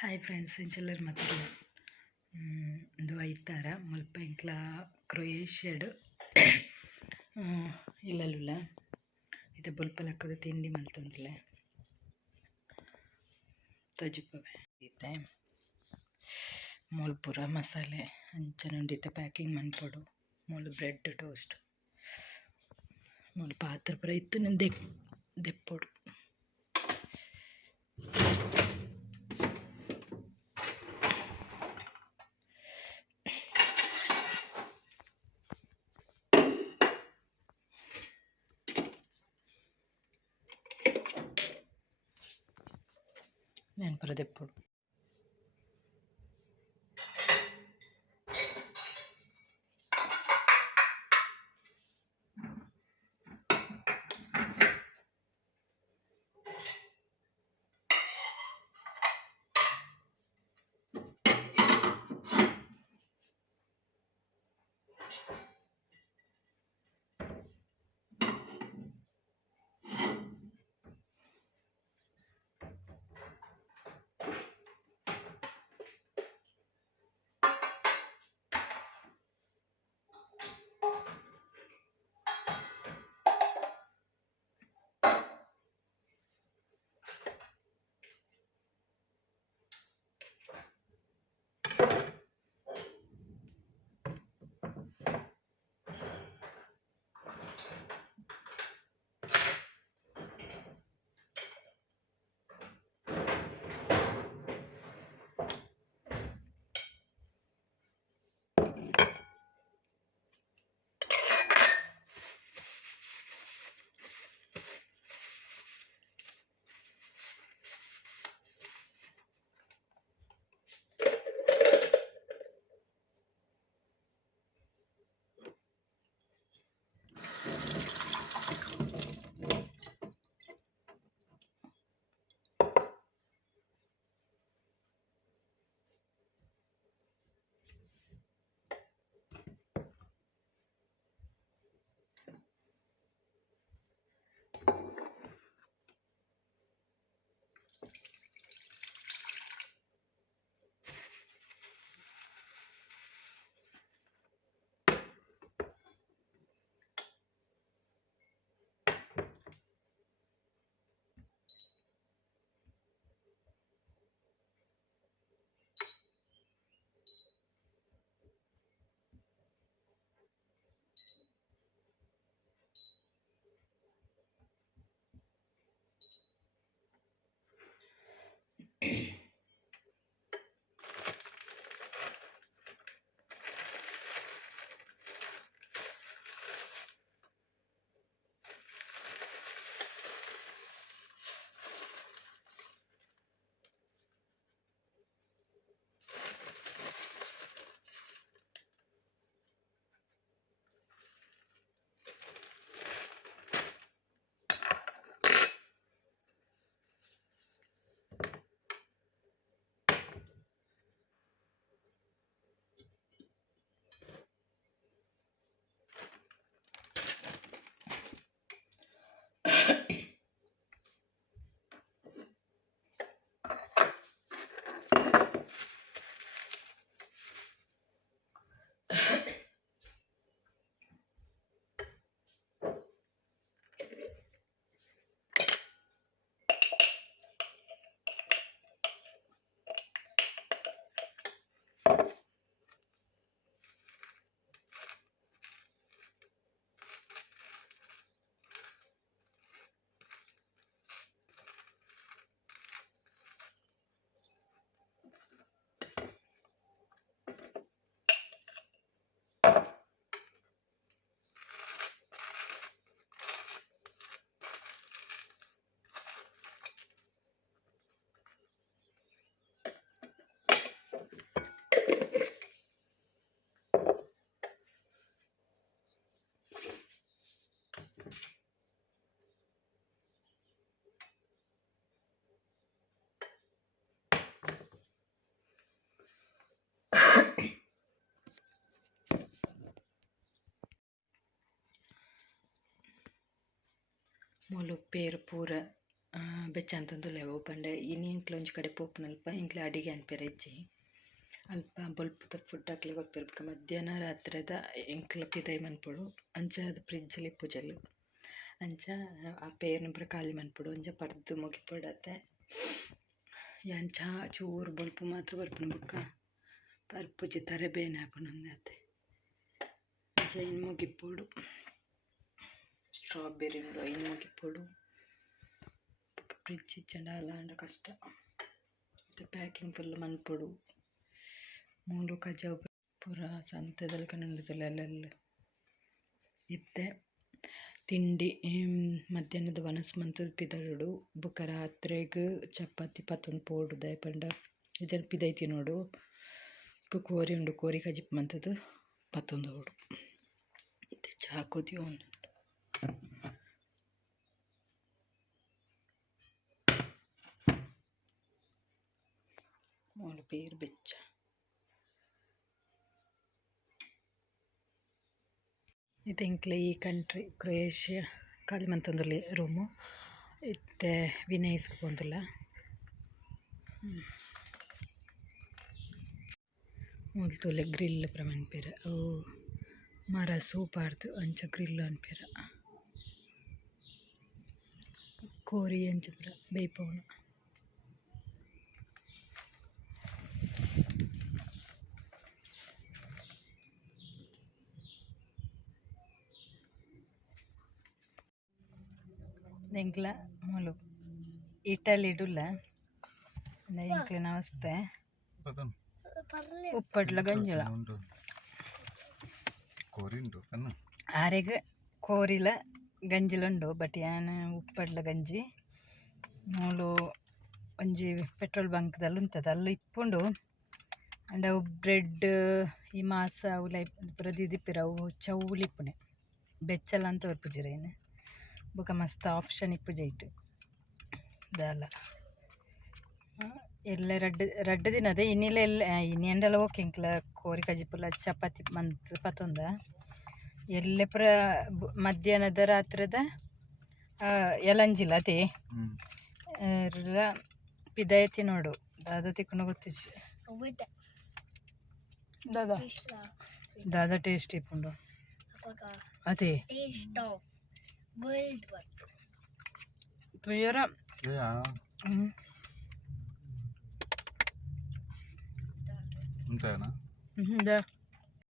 hi friends ಇಂಚೆಲ್ಲರು ಮಾತಾಡಲ್ಲ ಇದು ಐತಾರ ಮುಲ್ಪ ಇಂಕ್ಲ ಕ್ರೊಯೇಷಿಯಡ್ ಇಲ್ಲಲ್ಲ ಇದು ಬುಲ್ಪಲಕ್ಕದ ತಿಂಡಿ ಮಲ್ತೊಂದಿಲ್ಲ ತಜುಪವೆ ಇತ್ತೆ ಮೂಲ ಪೂರ ಮಸಾಲೆ ಅಂಚನುಂಡಿತ್ತೆ ಪ್ಯಾಕಿಂಗ್ ಮನ್ಪೊಡು ಮೂಲ ಬ್ರೆಡ್ ಟೋಸ್ಟ್ ಮೂಲ ಪಾತ್ರ ಪೂರ ಇತ್ತು ನಾನು ದೆಪ್ಪೊಡು నేను పరదెప్పుడు ಮೂಲು ಪೇರು ಪೂರ ಬೆಚ್ಚ ಅಂತಂದುಲ್ಲೆವು ಪಂಡೆ ಇನ್ನು ಇಂಕ್ಲ ಒಂಜಿ ಕಡೆ ಪೋಪುನಲ್ಪ ಇಂಕ್ಲ ಅಡಿಗೆ ಅನ್ಪೇರ ಇಜ್ಜಿ ಅಲ್ಪ ಬೊಲ್ಪುದ ಫುಡ್ ಹಾಕ್ಲಿಕ್ಕೆ ಗೊತ್ತಿರ್ಬೇಕು ಮಧ್ಯಾಹ್ನ ರಾತ್ರಿದ ಇಂಕ್ಲ ಪಿದೈ ಮನ್ಪೊಡು ಅಂಚ ಅದು ಫ್ರಿಜ್ಜಲ್ಲಿ ಇಪ್ಪುಜಲ್ ಅಂಚ ಆ ಪೇರ್ನ ಪೂರ ಖಾಲಿ ಮನ್ಪೊಡು ಅಂಚ ಪರ್ದು ಮುಗಿಪೊಡತ್ತೆ ಅಂಚ ಚೂರು ಬೊಲ್ಪು ಮಾತ್ರ ಬರ್ಪುನ ಬುಕ್ಕ ಪರ್ಪುಜಿ ತರಬೇನೆ ಹಾಪುನಂದತ್ತೆ ಅಂಚ ಇನ್ನು ಮುಗಿಪೊಡು ಸ್ಟ್ರಾಬೆರಿ ಉಂಡು ಇನ್ನು ಮುಗಿಪೊಡು ಫ್ರಿಡ್ಜ್ ಇಚ್ಚಂಡ ಅಲಾಂಡ ಕಷ್ಟ ಮತ್ತು ಪ್ಯಾಕಿಂಗ್ ಫುಲ್ ಮನ್ಪೊಡು ಮೂಲು ಕಜಾವು ಪೂರ ಸಂತೆದಲ್ಲಿ ಕನ್ನಡದಲ್ಲಿ ಅಲ್ಲೆಲ್ಲ ಇತ್ತೆ ತಿಂಡಿ ಮಧ್ಯಾಹ್ನದ ವನಸ್ ಮಂತದ ಪಿದಡು ಬುಕ್ಕ ರಾತ್ರಿಗ ಚಪಾತಿ ಪತ್ತೊಂದು ಪೋಡು ದಯಪಂಡ ಇದನ್ನು ಪಿದೈತಿ ನೋಡು ಕೋರಿ ಉಂಡು ಕೋರಿ ಕಜಿಪ್ ಮಂತದ್ದು ಪತ್ತೊಂದು ಓಡು ಮತ್ತು ಚಹಾ ಕುದಿಯೋ ಉಂಡು ಮೂಲು ಪೇರು ಬೆಚ್ಚ ಇದು ಇಂಕ್ಲೆ ಈ ಕಂಟ್ರಿ ಕ್ರೊಯೇಷಿಯಾ ಖಾಲಿ ಮಂತಂದುಲ್ಲೆ ರೂಮು ಇತ್ತೆ ವಿನಯ್ ಸ್ಕೂಂದುಲ್ಲ ಮೂಲ್ತುಲೆ ಗ್ರಿಲ್ ಪುರ ಮನ್ಪೆರ ಅವು ಮರ ಸೂಪಾರ್ದು ಅಂಚ ಗ್ರಿಲ್ ಅನ್ಪೆರ ಕೋರಿ ಅಂಚ ಪುರ ಬೇಯ್ಪವನು ಎಂಕ್ಲ ಮೂಲು ಇಟಲಿ ಇಡುಲ್ಲ ಎಂಕ್ಲಿನ ಅವಸ್ಥೆ ಉಪ್ಪಟ್ಲ ಗಂಜಲ ಆರೆಗ್ ಕೋರಿಲ ಗಂಜಿಲುಂಡು ಬಟ್ ಯಾನ್ ಉಪ್ಪಟ್ಲ ಗಂಜಿ ಮೂಲು ಒಂಜಿ ಪೆಟ್ರೋಲ್ ಬಂಕ್ದಲ್ಲಿ ಉಂತದ ಅಲ್ಲೂ ಇಪ್ಪುಂಡು ಅಂಡ್ ಅವು ಬ್ರೆಡ್ ಈ ಮಾಸ ಅವು ಲೈಪ್ ಪೂರ ದಿದಿಪ್ಪಿರ ಅವು ಚೌಲಿಪ್ಪುನೆ ಬೆಚ್ಚಲ ಅಂತ ಬರ್ಪುಜಿರೇನು ಬೊಕ ಮಸ್ತ್ ಆಪ್ಷನ್ ಇಪ್ಪುಜೈಟ್ ದಾಲ ಎಲ್ಲ ರಡ್ಡ್ ದಿನದ ಇನ್ನಿಲ್ಲ ಎಲ್ಲ ಇನ್ನು ಎಂಡೆಲ್ಲ ಓಕೆ ಇಂಕ್ಲ ಕೋರಿ ಕಜಿಪುಲ ಚಪಾತಿ ಮಂತ್ ಪತ್ತೊಂದ ಎಲ್ಲೆ ಪುರ ಮಧ್ಯಾಹ್ನದ ರಾತ್ರಿದ ಎಲಂಜಿಲ್ಲ ಅದೇ ಪಿದಾಯತಿ ನೋಡು ದಾದ ತಿಕ್ಕೊಂಡು ಗೊತ್ತಿಜ್ಜಿ ದಾದ ಟೇಸ್ಟ್ ಇಪ್ಪುಂಡು ಅದೇ ತುಯ್ಯರ అంతేనా